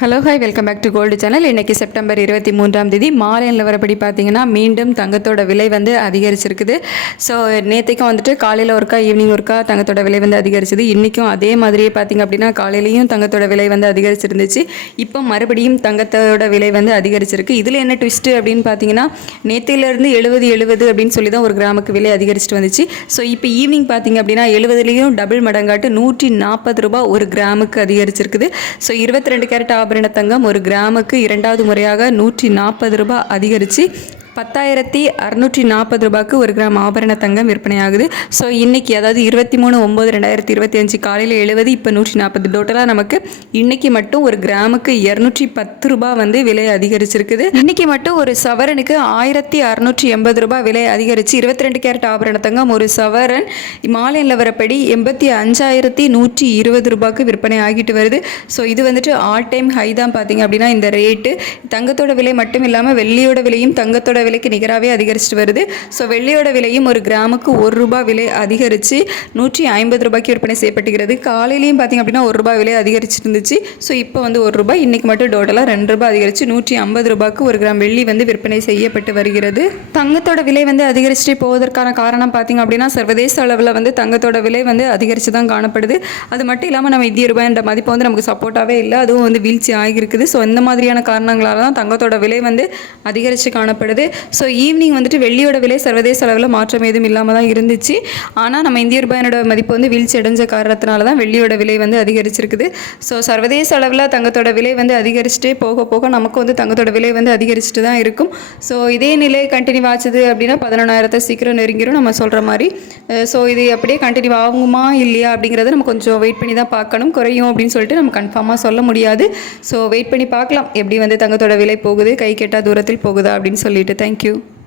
Hello hi welcome back to gold channel இன்றைக்கி September இருபத்தி மூன்றாம் தேதி. மாலையில் வரப்படி பார்த்தீங்கன்னா மீண்டும் தங்கத்தோட விலை வந்து அதிகரிச்சிருக்குது. ஸோ நேற்றுக்கும் வந்துட்டு காலையில் ஒருக்கா ஈவினிங் ஒருக்கா தங்கத்தோட விலை வந்து அதிகரிச்சது. இன்றைக்கும் அதே மாதிரியே பார்த்தீங்க அப்படின்னா காலையிலையும் தங்கத்தோட விலை வந்து அதிகரிச்சிருந்துச்சு. இப்போ மறுபடியும் தங்கத்தோட விலை வந்து அதிகரிச்சிருக்கு. இதில் என்ன ட்விஸ்ட்டு அப்படின்னு பார்த்தீங்கன்னா நேத்திலேருந்து எழுபது எழுபது அப்படின்னு சொல்லி தான் ஒரு கிராமுக்கு விலை அதிகரிச்சிட்டு வந்துச்சு. ஸோ இப்போ ஈவினிங் பார்த்தீங்க அப்படின்னா எழுபதுலேயும் டபுள் மடங்காட்டு நூற்றி நாற்பது ரூபா ஒரு கிராமுக்கு அதிகரிச்சிருக்குது. ஸோ இருபத்தி ரெண்டு கேரட் ஆபரண தங்கம் ஒரு கிராமுக்கு இரண்டாவது முறையாக நூற்றி நாற்பது ரூபாய் அதிகரித்து பத்தாயிரத்தி அறநூற்றி நாற்பது ரூபாய்க்கு ஒரு கிராம் ஆபரண தங்கம் விற்பனையாகுது. ஸோ இன்றைக்கி அதாவது இருபத்தி மூணு ஒம்பது ரெண்டாயிரத்தி இருபத்தி அஞ்சு காலையில் எழுபது இப்போ நூற்றி நாற்பது. டோட்டலாக நமக்கு இன்றைக்கி மட்டும் ஒரு கிராமுக்கு இரநூற்றி பத்து ரூபாய் வந்து விலை அதிகரிச்சிருக்குது. இன்னைக்கு மட்டும் ஒரு சவரனுக்கு ஆயிரத்தி அறநூற்றி எண்பது ரூபாய் விலை அதிகரித்து இருபத்தி ரெண்டு கேரட் ஆபரண தங்கம் ஒரு சவரன் மாலையில் வரப்படி எண்பத்தி அஞ்சாயிரத்தி நூற்றி இருபது ரூபாய்க்கு விற்பனை ஆகிட்டு வருது. ஸோ இது வந்துட்டு ஆல் டைம் ஹை தான் பார்த்தீங்க அப்படின்னா இந்த ரேட்டு தங்கத்தோட விலை மட்டும் இல்லாமல் வெள்ளியோட விலையும் தங்கத்தோட விலைக்கு நிகராகவே அதிகரிச்சுட்டு வருது. ஸோ வெள்ளியோட விலையும் ஒரு கிராமுக்கு ஒரு ரூபாய் விலை அதிகரித்து நூற்றி ஐம்பது ரூபாய்க்கு விற்பனை செய்யப்பட்டுகிறது காலையிலையும் பார்த்தீங்க அப்படின்னா ஒரு ரூபாய் விலை அதிகரிச்சிருந்துச்சு ஸோ இப்போ வந்து ஒரு ரூபாய் இன்றைக்கி மட்டும் டோட்டலாக ரெண்டு ரூபாய் அதிகரித்து நூற்றி ஐம்பது ரூபாய்க்கு ஒரு கிராம் வெள்ளி வந்து விற்பனை செய்யப்பட்டு வருகிறது. தங்கத்தோட விலை வந்து அதிகரிச்சுட்டு போவதற்கான காரணம் பார்த்தீங்க அப்படின்னா சர்வதேச அளவில் வந்து தங்கத்தோட விலை வந்து அதிகரித்து தான் காணப்படுது. அது மட்டும் இல்லாமல் நம்ம இந்திய ரூபாய்ன்ற மதிப்பு வந்து நமக்கு சப்போர்ட்டாகவே இல்லை. அதுவும் வந்து வீழ்ச்சி ஆகியிருக்குது. ஸோ இந்த மாதிரியான காரணங்களால் தான் தங்கத்தோட விலை வந்து அதிகரித்து காணப்படுது. ஸோ ஈவினிங் வந்துட்டு வெள்ளியோட விலை சர்வதேச அளவில் மாற்றம் எதுவும் இல்லாமல் தான் இருந்துச்சு. ஆனால் நம்ம இந்திய ரூபாயோட மதிப்பு வந்து வீழ்ச்சி அடைஞ்ச காரணத்தினால தான் வெள்ளியோட விலை வந்து அதிகரிச்சிருக்குது. ஸோ சர்வதேச அளவில் தங்கத்தோட விலை வந்து அதிகரிச்சுட்டே போக போக நமக்கு வந்து தங்கத்தோட விலை வந்து அதிகரிச்சுட்டு தான் இருக்கும். ஸோ இதே நிலை கண்டினியூ ஆச்சுது அப்படின்னா பதினொன்றாயிரத்தை சீக்கிரம் நெருங்கிடும் நம்ம சொல்கிற மாதிரி. ஸோ இது அப்படியே கண்டினியூ ஆகுமா இல்லையா அப்படிங்கிறத நம்ம கொஞ்சம் வெயிட் பண்ணி தான் பார்க்கணும். குறையும் அப்படின்னு சொல்லிட்டு நம்ம கன்ஃபார்மாக சொல்ல முடியாது. ஸோ வெயிட் பண்ணி பார்க்கலாம். எப்படி வந்து தங்கத்தோட விலை போகுது? கை கெட்டால் தூரத்தில் போகுதா அப்படின்னு சொல்லிட்டு Thank you.